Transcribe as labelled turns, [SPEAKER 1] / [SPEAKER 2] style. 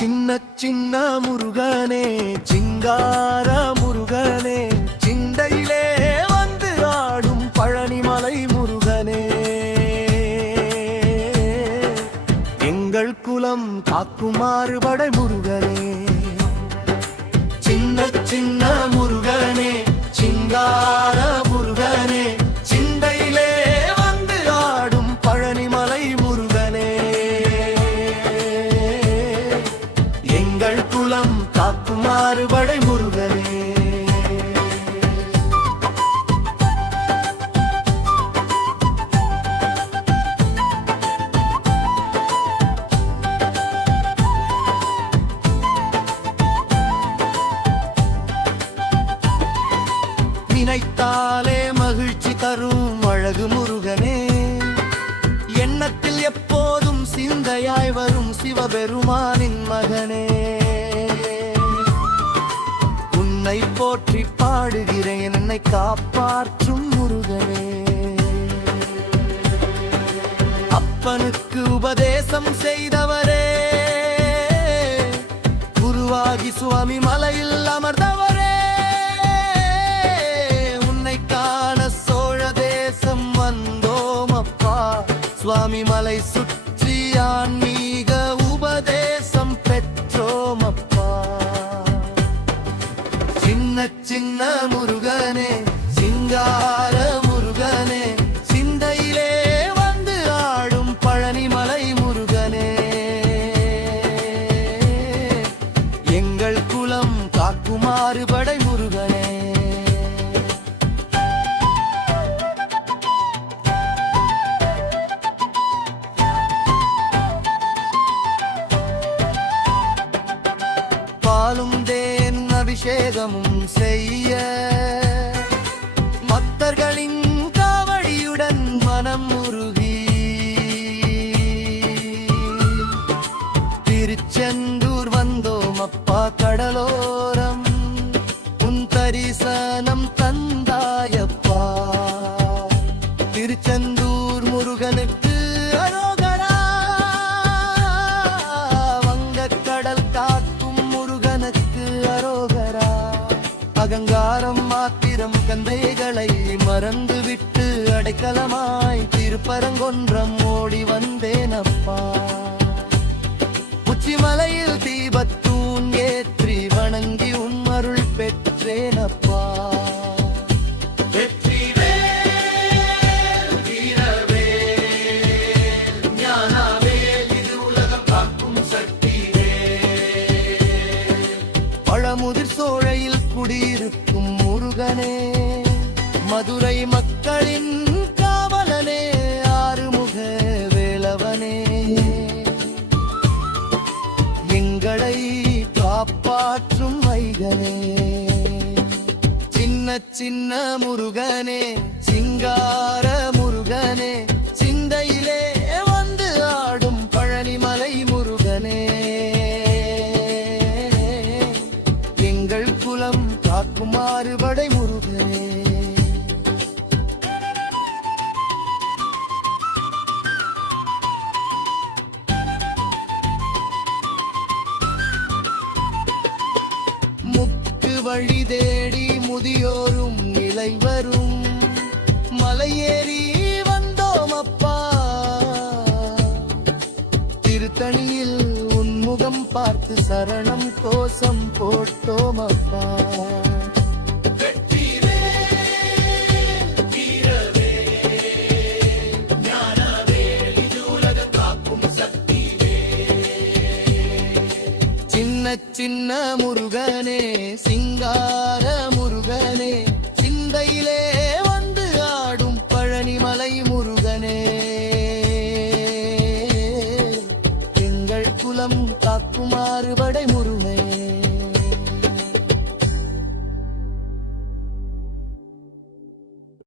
[SPEAKER 1] சின்ன சின்ன முருகனே சிங்கார முருகனே சிந்தையிலே வந்து ஆடும் பழனிமலை முருகனே. எங்கள் குலம் காக்குமாறு படை முருகனே. தரும் அழகு முருகனே. எண்ணத்தில் எப்போதும் சிந்தையாய் வரும் சிவபெருமானின் மகனே. உன்னை போற்றி பாடுகிறேன் என்னை காப்பாற்றும் முருகனே. அப்பனுக்கு உபதேசம் செய்தவரே. குருவாகி சுவாமி மலையில் அமர்ந்த சுவாமி மலை சுற்றி ஆன்மீக உபதேசம் பெற்றோம் அப்பா சின்ன சின்ன முருகனே சிங்கார முருகனே சிந்தையிலே வந்து ஆடும் பழனிமலை முருகனே. எங்கள் குலம் காக்குமாறு படை முருகனே. பாலும் தேன் அபிஷேகமும் செய்ய. பக்தர்களின் காவடியுடன் மனம் உருகி. திருச்செந்தூர் வந்தோம் அப்பா கடலோரம். உன் தரிசன முருகனுக்கு அரோகரா அகங்காரம் மாத்திரம் கந்தைகளை மறந்து விட்டு அடைக்கலமாய் திருப்பரங்கொன்றம் ஓடி வந்தேன் அப்பா உச்சிமலையில் தீபத்தூன் ஏற்றி வணங்கி முருகனே சின்ன சின்ன முருகனே சிங்கார முருகனே சிந்தையிலே வந்து ஆடும் பழனிமலை முருகனே. எங்கள் குலம் காக்குமாறு படை முருகன். வழி தேடி முதியோரும் நிலை வரும். மலையேறி வந்தோம் அப்பா. திருத்தணியில் உன்முகம் பார்த்து சரணம் கோஷம் போட்டோம் அப்பா சின்ன சின்ன முருகனே சிங்கார முருகனே சிந்தையிலே வந்து ஆடும் பழனிமலை முருகனே. திங்கள் குலம் காக்குமாறு முருகனே.